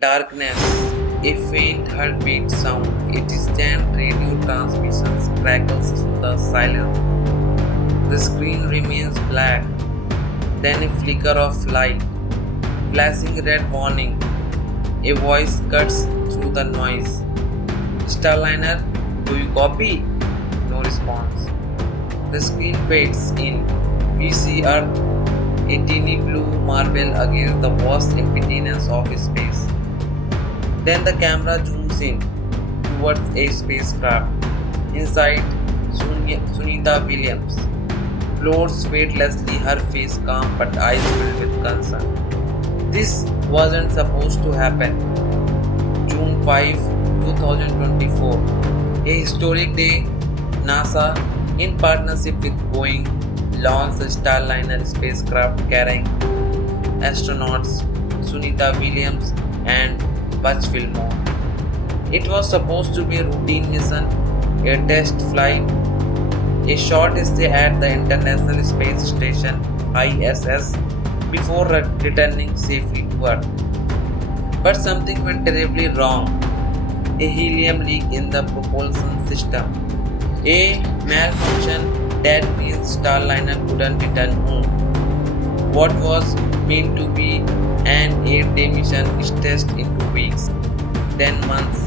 Darkness, a faint heartbeat sound, a distant radio transmission crackles through the silence. The screen remains black, then a flicker of light, flashing red warning. A voice cuts through the noise. Starliner, do you copy? No response. The screen fades in. We see Earth, a teeny blue marble against the vast emptiness of space. Then the camera zooms in towards a spacecraft. Inside, Sunita Williams floats weightlessly, her face calm but eyes filled with concern. This wasn't supposed to happen. June 5, 2024, a historic day. NASA, in partnership with Boeing, launched the Starliner spacecraft carrying astronauts Sunita Williams and Buzz Wilmore. It was supposed to be a routine mission, a test flight, a short stay at the International Space Station ISS before returning safely to Earth. But something went terribly wrong. A helium leak in the propulsion system. A malfunction that means Starliner couldn't return home. What was meant to be an 8-day mission stretched into weeks, then months,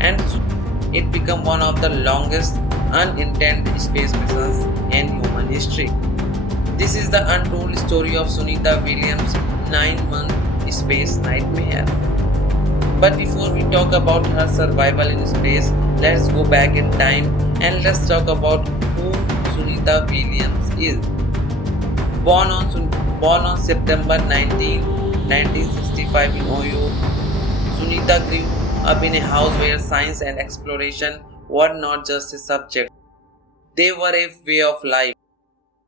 and it became one of the longest unintended space missions in human history. This is the untold story of Sunita Williams' 9-month space nightmare. But before we talk about her survival in space, let's go back in time and let's talk about who Sunita Williams is. Born on September 19, 1965 in Ohio, Sunita grew up in a house where science and exploration were not just a subject, they were a way of life.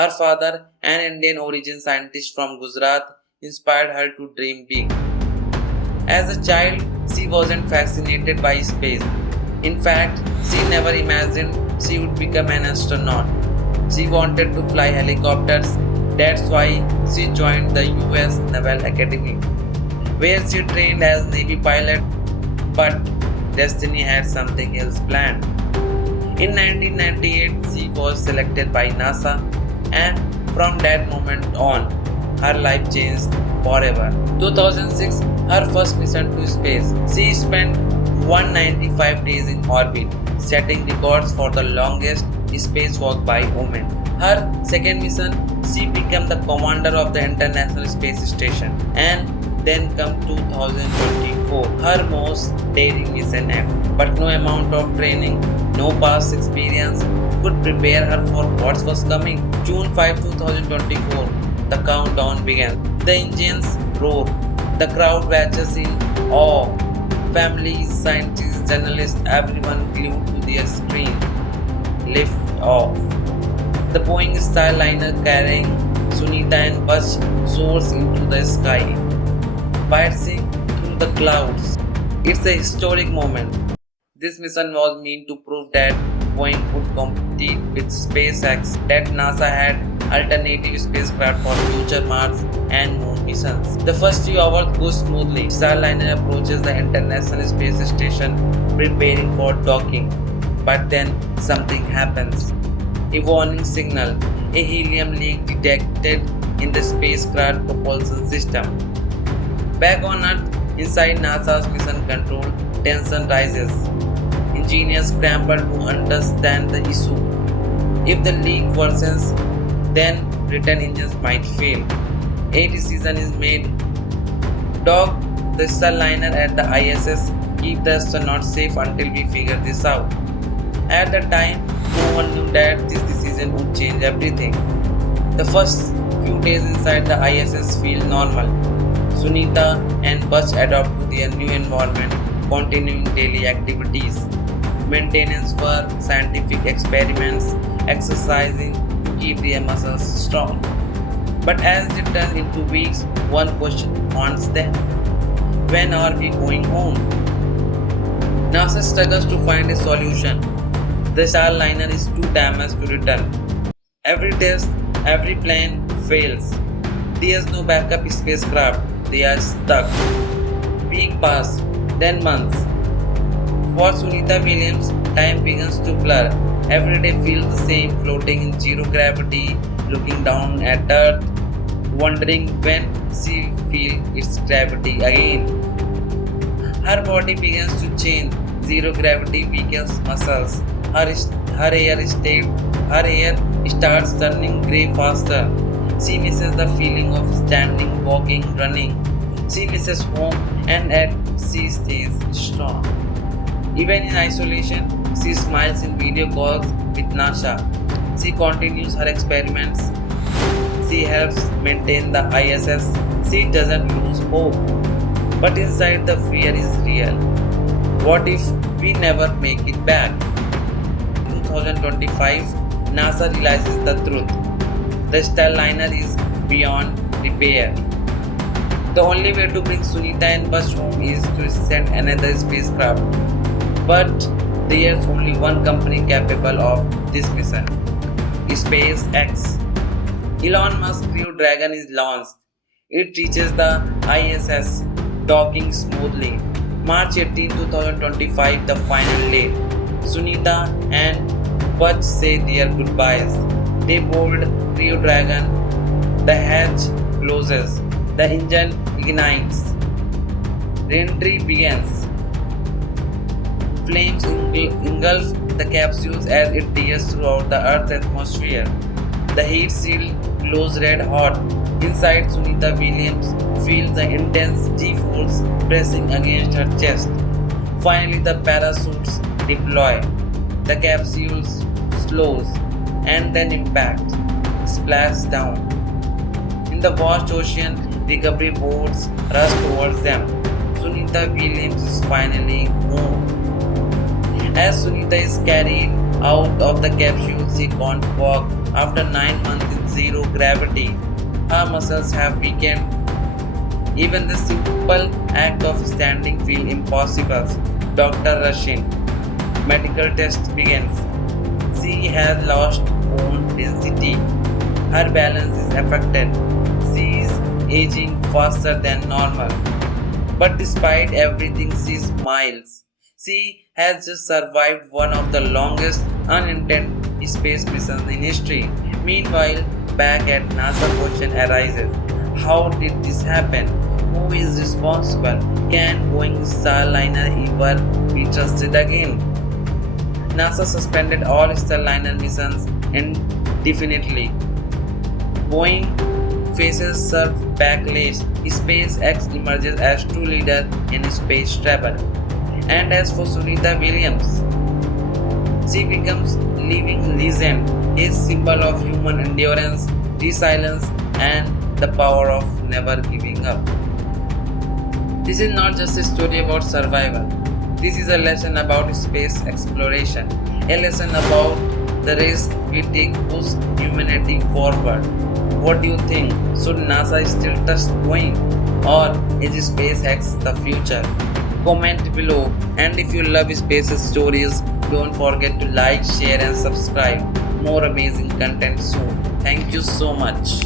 Her father, an Indian origin scientist from Gujarat, inspired her to dream big. As a child, she wasn't fascinated by space. In fact, she never imagined she would become an astronaut. She wanted to fly helicopters. That's why she joined the US Naval Academy, where she trained as Navy pilot. But destiny had something else planned. In 1998, she was selected by NASA, and from that moment on, her life changed forever. 2006, her first mission to space. She spent 195 days in orbit, setting records for the longest spacewalk by women. Her second mission, she became the commander of the International Space Station. And then come 2024, her most daring mission ever. But no amount of training, no past experience could prepare her for what was coming. June 5, 2024, the countdown began. The engines roar. The crowd watches in awe. Families, scientists, journalists, everyone glued to their screen. Lift off. The Boeing Starliner carrying Sunita and Buzz soars into the sky, piercing through the clouds. It's a historic moment. This mission was meant to prove that Boeing could compete with SpaceX, that NASA had alternative spacecraft for future Mars and Moon missions. The first few hours go smoothly. Starliner approaches the International Space Station, preparing for docking. But then something happens. A warning signal, a helium leak detected in the spacecraft propulsion system. Back on Earth, inside NASA's mission control, tension rises. Engineers scramble to understand the issue. If the leak worsens, then return engines might fail. A decision is made. Dock the Starliner at the ISS, keep the astronauts safe until we figure this out. At the time, no one knew that this decision would change everything. The first few days inside the ISS feel normal. Sunita and Buzz adapt to their new environment, continuing daily activities. Maintenance work, scientific experiments, exercising to keep their muscles strong. But as they turn into weeks, one question haunts them. When are we going home? NASA struggles to find a solution. The Starliner is too damaged to return. Every test, every plane fails. There's no backup spacecraft. They are stuck. Weeks pass. then months. For Sunita Williams, time begins to blur. Every day feels the same, floating in zero gravity, looking down at Earth, wondering when she feels its gravity again. Her body begins to change. Zero gravity weakens muscles. Her hair starts turning grey faster. She misses the feeling of standing, walking, running. She misses home, and yet she stays strong. Even in isolation, she smiles in video calls with NASA. She continues her experiments. She helps maintain the ISS. She doesn't lose hope. But inside, the fear is real. What if we never make it back? 2025, NASA realizes the truth. The Starliner is beyond repair. The only way to bring Sunita and Buzz home is to send another spacecraft. But there's only one company capable of this mission: SpaceX. Elon Musk's Crew Dragon is launched. It reaches the ISS, docking smoothly. March 18, 2025, the final day. Sunita and Buzz say their goodbyes. They board Crew Dragon. The hatch closes. The engine ignites. Re-entry begins. Flames engulf the capsules as it tears throughout the Earth's atmosphere. The heat shield glows red hot. Inside, Sunita Williams feels the intense G-force pressing against her chest. Finally, the parachutes deploy. The capsules slows and then impact, splash down. In the vast ocean, recovery boats rush towards them. Sunita Williams is finally home. As Sunita is carried out of the capsule, she can't walk. After 9 months in zero gravity, her muscles have weakened. Even the simple act of standing feels impossible. Doctor rush in. Medical test begins. She has lost bone density. Her balance is affected. She is aging faster than normal. But despite everything, she smiles. She has just survived one of the longest unintended space missions in history. Meanwhile, back at NASA, question arises: how did this happen? Who is responsible? Can Boeing Starliner ever be trusted again? NASA suspended all Starliner missions indefinitely. Boeing faces serve backlash. SpaceX emerges as true leader in space travel. And as for Sunita Williams, she becomes living legend, a symbol of human endurance, resilience, and the power of never giving up. This is not just a story about survival. This is a lesson about space exploration, a lesson about the risk we take to push humanity forward. What do you think? Should NASA still trust Boeing, or is SpaceX the future? Comment below, and if you love space stories, don't forget to like, share and subscribe. More amazing content soon. Thank you so much.